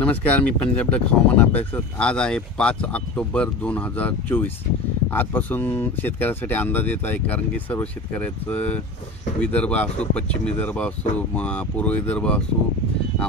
नमस्कार, मी पंजाब डक हवामान अभ्यासक। आज आहे 5 ऑक्टोबर 2024। आजपासून शेतकऱ्यासाठी अंदाज येत आहे, कारण की सर्व शेतकऱ्याचं विदर्भ असो, पश्चिम विदर्भ असो, पूर्व विदर्भ असो,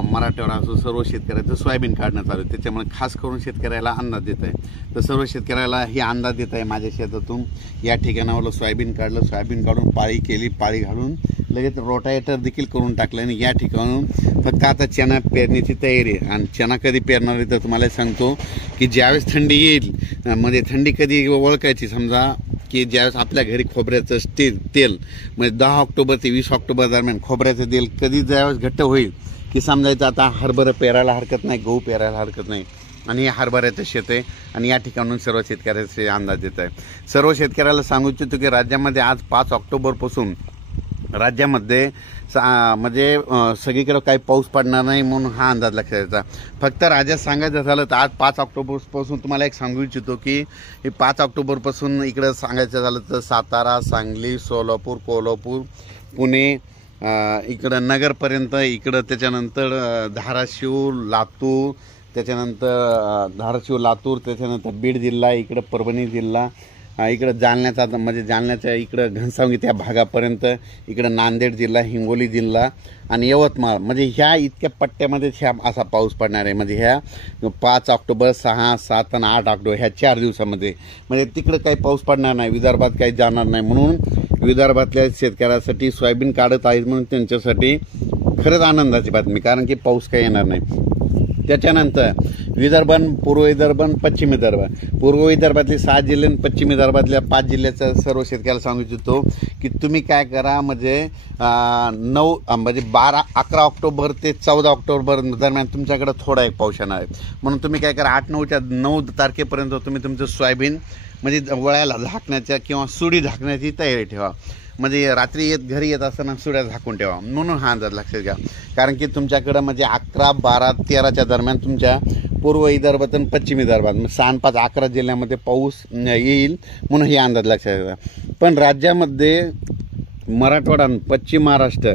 मराठवाडा असो, सर्व शेतकऱ्याचं सोयाबीन काढण्यात आलं। त्याच्यामुळे खास करून शेतकऱ्याला अंदाज देत आहे। तर सर्व शेतकऱ्याला ही अंदाज देत आहे, माझ्या शेतातून या ठिकाणावर सोयाबीन काढलं, सोयाबीन काढून पाळी केली, पाळी घालून लगेच रोटावेटर देखील करून टाकलं आणि या ठिकाणून फक्त आता चणा पेरण्याची तयारी आहे। आणि चणा कधी पेरणार आहे तर तुम्हाला सांगतो की ज्यावेळेस थंडी येईल, म्हणजे थंडी कधी ओळखायची, समजा की ज्यावेळेस आपल्या घरी खोबऱ्याचं तेल म्हणजे 10 ऑक्टोबर ते 20 ऑक्टोबर दरम्यान खोबऱ्याचं तेल कधी ज्यावेळेस घट्ट होईल की समजायचं आता हरभरा पेरायला हरकत नाही, गहू पेरायला हरकत नाही, आणि हरभऱ्याचं शेत आहे। आणि या ठिकाणून सर्व शेतकऱ्याचे अंदाज देत आहे। सर्व शेतकऱ्याला सांगू इच्छितो की राज्यामध्ये आज 5 ऑक्टोबरपासून राज्यामध्ये म्हणजे सगळीकडे काही पाऊस पडणार नाही, म्हणून हा अंदाज लक्षात यायचा। फक्त राज्यात सांगायचं झालं तर आज 5 ऑक्टोबरपासून तुम्हाला एक सांगू इच्छितो की हे 5 ऑक्टोबरपासून इकडं सांगायचं झालं तर सातारा, सांगली, सोलापूर, कोल्हापूर, पुणे, इकडं नगरपर्यंत, इकडं त्याच्यानंतर धाराशिव, लातूर, त्याच्यानंतर बीड जिल्हा, इकडं परभणी जिल्हा, इकडं जालन्याचा म्हणजे जालन्याच्या इकडं घनसावंगी त्या भागापर्यंत, इकडं नांदेड जिल्हा, हिंगोली जिल्हा आणि यवतमाळ, म्हणजे ह्या इतक्या पट्ट्यामध्ये ह्या असा पाऊस पडणार आहे। म्हणजे ह्या 5 ऑक्टोबर, 6, 7 आणि 8 ऑक्टोबर ह्या 4 दिवसामध्ये म्हणजे तिकडं काही पाऊस पडणार नाही, विदर्भात काही जाणार नाही। म्हणून विदर्भातल्या शेतकऱ्यासाठी सोयाबीन काढत आहेत, म्हणून त्यांच्यासाठी खरंच आनंदाची बातमी, कारण की पाऊस काही येणार नाही। त्याच्यानंतर विदर्भ, पूर्व विदर्भ, पश्चिम विदर्भ, पूर्व विदर्भातले 6 जिल्हे आणि पश्चिम विदर्भातल्या 5 जिल्ह्याचं सर्व शेतकऱ्याला सांगू इच्छितो की तुम्ही काय करा, म्हणजे 11 ऑक्टोबर ते 14 ऑक्टोबर दरम्यान तुमच्याकडे थोडा एक पाऊस येणार आहे। म्हणून तुम्ही काय करा, 8-9 तारखेपर्यंत तुम्ही तुमचं सोयाबीन म्हणजे वळ्याला झाकण्याच्या किंवा सुडी झाकण्याची तयारी ठेवा। म्हणजे रात्री घरी येत असताना सुड्या झाकून ठेवा, म्हणून हा अंदाज लक्षात घ्या। कारण की तुमच्याकडं म्हणजे 11, 12, 13च्या दरम्यान तुमच्या पूर्व विदर्भात आणि पश्चिम विदर्भात 6 आणि 5 11 जिल्ह्यामध्ये पाऊस येईल, म्हणून हे अंदाज लक्षात घ्या। पण राज्यामध्ये मराठवाडा, पश्चिम महाराष्ट्र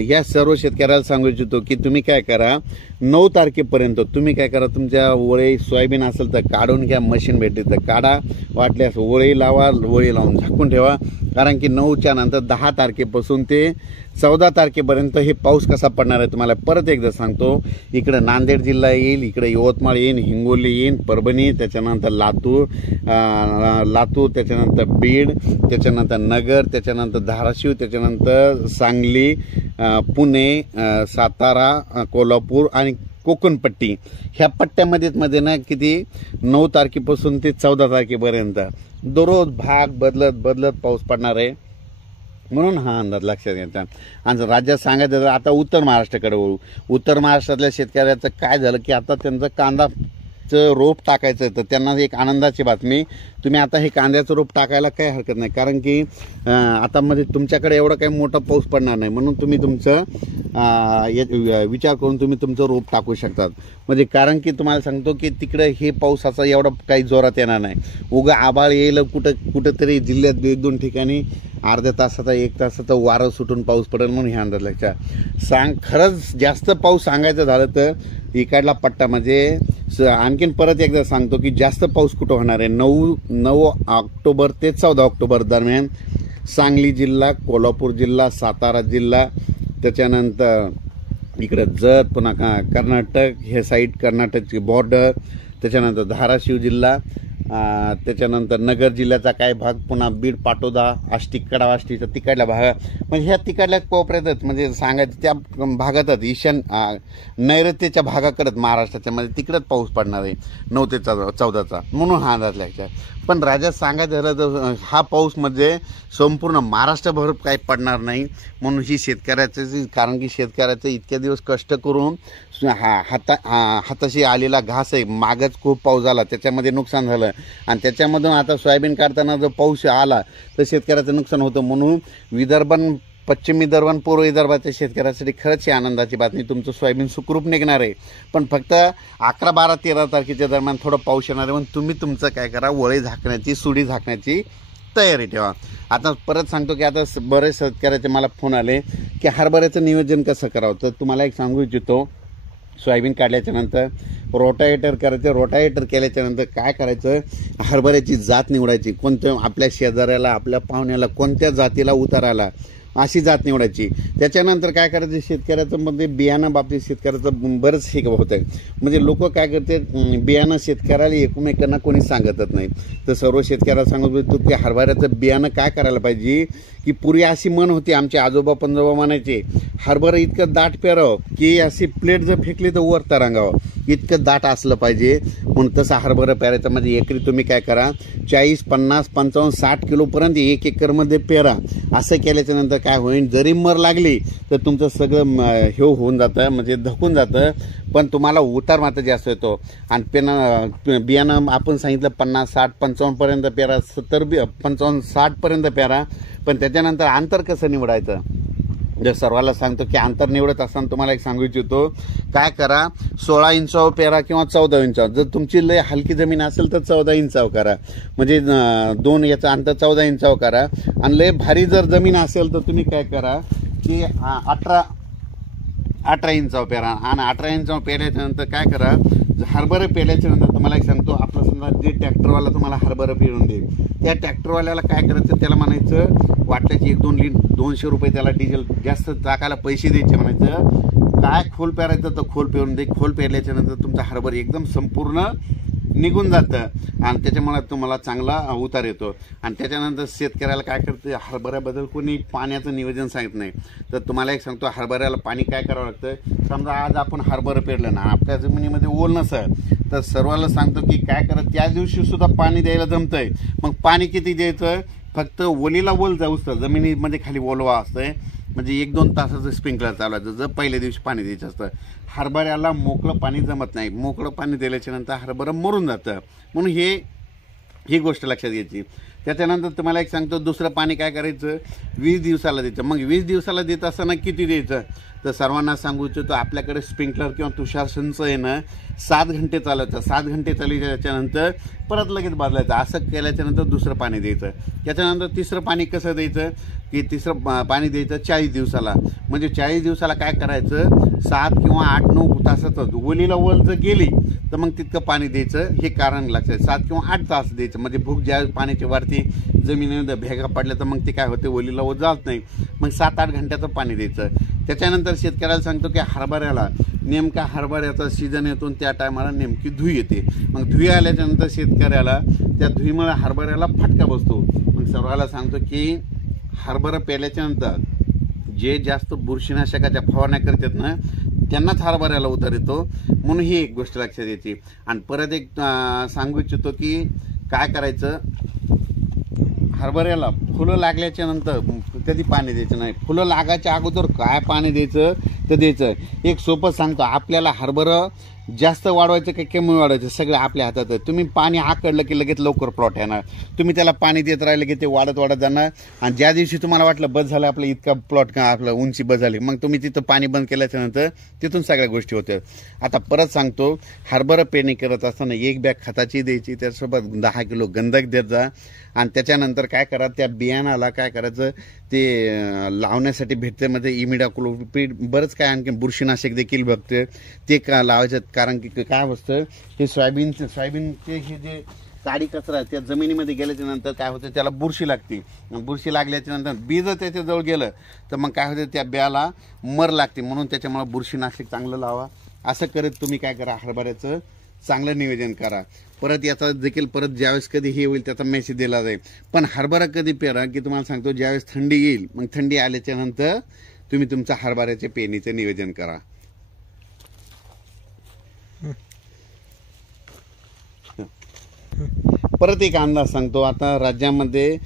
या सर्व शेतकऱ्याला सांगू इच्छितो की तुम्ही काय करा, 9 तारखेपर्यंत तुम्ही काय करा, तुमच्या वळी सोयाबीन असेल तर काढून घ्या, मशीन भेटली तर काढा, वाटल्यास वळी लावा, वळी लावून झाकून ठेवा। कारण की 9च्या नंतर 10 तारखेपासून ते 14 तारखेपर्यंत हे पाऊस कसा पडणार आहे तुम्हाला परत एकदा सांगतो। इकडं नांदेड जिल्हा येईल, इकडे यवतमाळ येईल, हिंगोली येईल, परभणी, त्याच्यानंतर लातूर, त्याच्यानंतर बीड, त्याच्यानंतर नगर, त्याच्यानंतर धाराशिव, त्याच्यानंतर सांगली, पुणे, सातारा, कोल्हापूर आणि कोकणपट्टी ह्या पट्ट्यामध्ये ना किती 9 तारखेपासून ते 14 तारखेपर्यंत दररोज भाग बदलत पाऊस पडणार आहे, म्हणून हा अंदाज लक्षात घ्यायचा। आणि राज्यात सांगायचं तर आता उत्तर महाराष्ट्राकडे वळू। उत्तर महाराष्ट्रातल्या शेतकऱ्याचं काय झालं की आता त्यांचं कांदाचं रोप टाकायचं, तर त्यांना एक आनंदाची बातमी, तुम्ही आता हे कांद्याचं रोप टाकायला काही हरकत नाही, कारण की आता म्हणजे तुमच्याकडे एवढा काही मोठा पाऊस पडणार नाही, म्हणून तुम्ही तुमचं विचार करून तुम्ही तुमचं रोप टाकू शकतात। म्हणजे कारण की तुम्हाला सांगतो की तिकडे हे पावसाचा एवढा काही जोरात येणार नाही, उगा आभाळ येईल, कुठंतरी जिल्ह्यात 1-2 ठिकाणी अर्ध्या तासाचा 1 तासाचा वारं सुटून पाऊस पडेल, म्हणून हे अंदाज लक्षात खरंच जास्त पाऊस सांगायचं झालं तर इकडला पट्टा म्हणजे आणखीन परत एकदा सांगतो की जास्त पाऊस कुठं होणार आहे, 9 ऑक्टोबर ते 14 ऑक्टोबर दरम्यान सांगली जिल्हा, कोल्हापूर जिल्हा, सातारा जिल्हा, त्याच्यानंतर इकडं जत, पुन्हा कर्नाटक हे साईड, कर्नाटकची बॉर्डर, त्याच्यानंतर धाराशिव जिल्हा, त्याच्यानंतर नगर जिल्ह्याचा काही भाग, पुन्हा बीड, पाटोदा, आष्टी, कडावा आष्टीचा तिकडल्या भागात, म्हणजे ह्या तिकडल्या कोपऱ्यातच म्हणजे सांगायचं त्या भागातच नैऋत्येच्या भागाकडे महाराष्ट्राच्या म्हणजे तिकडंच पाऊस पडणार आहे 9 ते 14चा, म्हणून हा अंदाज लागायचा। पण राज्यात सांगायचं झालं तर हा पाऊस म्हणजे संपूर्ण महाराष्ट्रभर काही पडणार नाही, म्हणून ही शेतकऱ्याचं, कारण की शेतकऱ्याचं इतक्या दिवस कष्ट करून हाताशी आलेला घास आहे, मागच खूप पाऊस झाला त्याच्यामध्ये नुकसान झालं, आणि त्याच्यामधून आता सोयाबीन काढताना जर पाऊस आला तर शेतकऱ्याचं नुकसान होतं। म्हणून विदर्भ, पश्चिम विदर्भ आणि पूर्व विदर्भाच्या शेतकऱ्यासाठी खरंच ही आनंदाची बातमी, तुमचं सोयाबीन सुखरूप निघणार आहे। पण फक्त 11, 12, 13 तारखेच्या दरम्यान थोडं पाऊस येणार आहे, म्हणून तुम्ही तुमचं काय करा, वळी झाकण्याची, सुडी झाकण्याची तयारी ठेवा। आता परत सांगतो की आता बरेच शेतकऱ्याचे मला फोन आले की हरभऱ्याचं नियोजन कसं करावं, तर तुम्हाला एक सांगू इच्छितो सोयाबीन काढल्याच्या नंतर रोटावेटर करायचं. रोटावेटर केल्याच्या नंतर काय करायचं, हरभऱ्याची जात निवडायची. कोणत्या आपल्या शेजाऱ्याला, आपल्या पाहुण्याला कोणत्या जातीला उतारायला अशी जात निवडायची. त्याच्यानंतर काय करायचं, शेतकऱ्याचं म्हणजे बियाणं बाबतीत शेतकऱ्याचं बरंच हे होत आहे. म्हणजे लोक काय करते, बियाणं शेतकऱ्याला एकमेकांना कोणी सांगतच नाही. तर सर्व शेतकऱ्याला सांगत होतो की हरभऱ्याचं बियाणं काय करायला पाहिजे, की पूर्वी अशी म्हण होती, आमचे आजोबा पंजोबा म्हणायचे, हरभरं इतकं दाट पेरावं की अशी प्लेट जर फेकली तर वर तरंगावं, इतकं दाट असलं पाहिजे. म्हणून तसं हरभरं पेरायचं. म्हणजे एकरी तुम्ही काय करा, 40, 50, 55, 60 किलोपर्यंत 1 एकरमध्ये पेरा. असं केल्याच्या नंतर काय होईल, जरी मर लागली तर तुमचं सगळं हे होऊन जातं, म्हणजे धकून जातं, पण तुम्हाला उतार मात्र जास्त येतो. आणि बियाणं आपण सांगितलं 50, 60, 55 पर्यंत पेरा, 70, 55, 60 पर्यंत पेरा. पण त्याच्यानंतर अंतर कसं निवडायचं, जर सर्वाला सांगतो की अंतर निवडत असताना तुम्हाला एक सांगू इच्छितो, काय करा, 16 इंचावर पेरा किंवा 14 इंचावर. जर तुमची लय हलकी जमीन असेल तर 14 इंचावर करा, म्हणजे 2 याचं अंतर 14 इंचावर करा. आणि लय भारी जर जमीन असेल तर तुम्ही काय करा की 18 इंचावर पेरा. आणि 18 इंचावर पेरल्याच्या नंतर काय करा, हरभरं पेरल्याच्या नंतर तुम्हाला एक सांगतो, आपलं समजा जे ट्रॅक्टरवाला तुम्हाला हरभरं पेरून देईल, त्या ट्रॅक्टरवाल्याला काय करायचं, त्याला म्हणायचं वाटल्याची 1-2 200 रुपये त्याला डिझेल जास्त टाकायला पैसे द्यायचे. म्हणायचं काय खोल पेरायचं तर खोल पेरून दे. खोल पेरल्याच्या नंतर तुमचा हरभरं एकदम संपूर्ण निघून जातं आणि त्याच्यामुळे तुम्हाला चांगला उतार येतो. आणि त्याच्यानंतर शेतकऱ्याला काय करते, हरभऱ्याबद्दल कोणी पाण्याचं नियोजन सांगत नाही. तर तुम्हाला एक सांगतो, हरभऱ्याला पाणी काय करावं लागतं. समजा आज आपण हरभरं पेरलं ना, आपल्या जमिनीमध्ये ओल नसेल तर सर्वाला सांगतो की काय करा, त्या दिवशी सुद्धा पाणी द्यायला जमतंय. मग पाणी किती द्यायचं, फक्त ओलीला ओल जाऊच तर जमिनीमध्ये खाली ओलवा असतंय, म्हणजे 1-2 तासाचं स्प्रिंकलर चालवायचं. जर पहिल्या दिवशी पाणी द्यायचं असतं. हरभऱ्याला मोकळं पाणी जमत नाही, मोकळं पाणी दिल्याच्या नंतर हरभरं मरून जातं. म्हणून ही गोष्ट लक्षात घ्यायची. त्याच्यानंतर तुम्हाला एक सांगतो, दुसरं पाणी काय करायचं, 20 दिवसाला द्यायचं. मग 20 दिवसाला देत असताना किती द्यायचं, तर सर्वांना सांगू इच्छितो, आपल्याकडे स्प्रिंकलर किंवा तुषार संच आहे ना, 7 घंटे चालवायचं. 7 घंटे चालल्याच्यानंतर परत लगेच बदलायचं. असं केल्याच्यानंतर दुसरं पाणी द्यायचं. त्याच्यानंतर तिसरं पाणी कसं द्यायचं, की तिसरं पाणी द्यायचं 40 दिवसाला. म्हणजे 40 दिवसाला काय करायचं, 7 किंवा 8-9 तासातच ओलीला ओल जर गेली तर मग तितकं पाणी द्यायचं. हे कारण लक्षात, 7 किंवा 8 तास द्यायचं. म्हणजे भूक ज्या पाण्याची वरती जमिनीमध्ये भेगा पडल्या तर मग ते काय होते, ओलीला ओल जात नाही. मग 7-8 घंट्याचं पाणी द्यायचं. त्याच्यानंतर शेतकऱ्याला सांगतो की हरभऱ्याला नेमका हरभऱ्याचा सीझन येतो, त्या टायमाला नेमकी धुई येते. मग धुई आल्याच्यानंतर शेतकऱ्याला त्या धुईमुळे हरभऱ्याला फटका बसतो. मग सर्वाला सांगतो की हरभरा पेरल्याच्या नंतर जे जास्त बुरशीनाशकाच्या फवारण्या करतात ना, त्यांनाच हरभऱ्याला उतार येतो. म्हणून ही एक गोष्ट लक्षात द्यायची. आणि परत एक सांगू इच्छितो की काय करायचं, हरभऱ्याला फुलं लागल्याच्या नंतर कधी पाणी द्यायचं नाही. फुलं लागायच्या अगोदर काय पाणी द्यायचं तर द्यायचं. एक सोपं सांगतो, आपल्याला हरभरं जास्त वाढवायचं की कमी वाढवायचं सगळं आपल्या हातात आहे. तुम्ही पाणी आकडलं की लगेच लवकर प्लॉट येणार. तुम्ही त्याला पाणी देत राहिलं की ते वाढत वाढत जाणार. आणि ज्या दिवशी तुम्हाला वाटलं बस झालं आपलं इतका प्लॉट का आपलं उंची बस झाली, मग तुम्ही तिथं पाणी बंद केल्याच्या नंतर तिथून सगळ्या गोष्टी होत्या. आता परत सांगतो, हरभरं पेरणी करत असताना 1 बॅग खताची द्यायची, त्यासोबत 10 किलो गंधक देत जा. आणि त्याच्यानंतर काय करा, त्या बियाणाला काय करायचं, ते लावण्यासाठी भेटते मध्ये इमिडाक्लोप्रिड बरंच काय आणखी बुरशीनाशक देखील बघते ते का लावायचं. कारण की काय असतं, हे सोयाबीनचे हे जे काडी कचरा त्या जमिनीमध्ये गेल्याच्या नंतर काय होतं, त्याला बुरशी लागते. बुरशी लागल्याच्या नंतर बीज त्याच्याजवळ गेलं तर मग काय होतं, त्या बियाला मर लागते. म्हणून त्याच्यामुळे बुरशीनाशक चांगलं लावा. असं करत तुम्ही काय करा, हरभऱ्याचं चांगलं नियोजन करा. परत याचा देखील परत ज्यावेळेस कधी हे होईल त्याचा मेसेज दिला जाईल. पण हरभरा कधी पेरा की तुम्हाला सांगतो, ज्यावेळेस थंडी येईल, मग थंडी आल्याच्या नंतर तुम्ही तुमचा हरभऱ्याचे पेरणीचं नियोजन करा. परत एक अंदाज सांगतो, आता राज्यामध्ये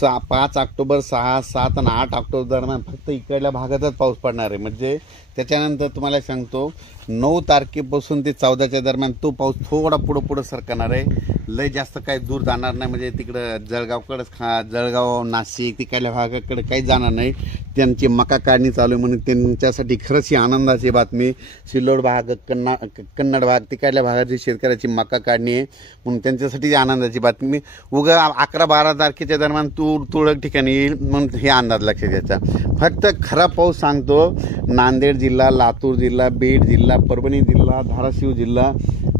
5 ऑक्टोबर, 6, 7 आणि 8 ऑक्टोबर दरम्यान फक्त इकडल्या भागातच पाऊस पडणार आहे. म्हणजे त्याच्यानंतर तुम्हाला सांगतो 9 तारखेपासून ते 14च्या दरम्यान तो पाऊस थोडा पुढं सरकणार आहे. लय जास्त काही दूर जाणार नाही, म्हणजे तिकडं जळगावकडंच जळगाव नाशिक तिकडल्या भागाकडे काही जाणार नाही. त्यांची मका काढणी चालू आहे म्हणून त्यांच्यासाठी खरंच ही आनंदाची बातमी. सिल्लोड भाग, कन्नड भाग तिकडल्या भागाची शेतकऱ्याची मका काढणी आहे म्हणून त्यांच्यासाठी आनंदाची बातमी. उगा 11-12 तारखेच्या दरम्यान तुरळक ठिकाणी येईल म्हणून हे अंदाज लक्षात घ्यायचा. फक्त खरा पाऊस सांगतो, नांदेड जिल्हा, लातूर जिल्हा, बीड जिल्हा, परभणी जिल्हा, धाराशिव जिल्हा,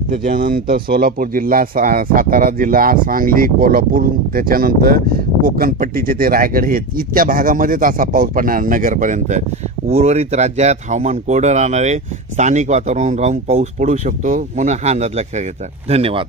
त्याच्यानंतर सोलापूर जिल्हा, सातारा जिल्हा, सांगली, कोल्हापूर, त्याच्यानंतर कोकणपट्टीचे ते रायगड हे इतक्या भागामध्येच असा पाऊस पडणार नगरपर्यंत. उर्वरित राज्यात हवामान कोरडं राहणार आहे. स्थानिक वातावरण राहून पाऊस पडू शकतो म्हणून हा अंदाज लक्षात घ्यायचा. धन्यवाद.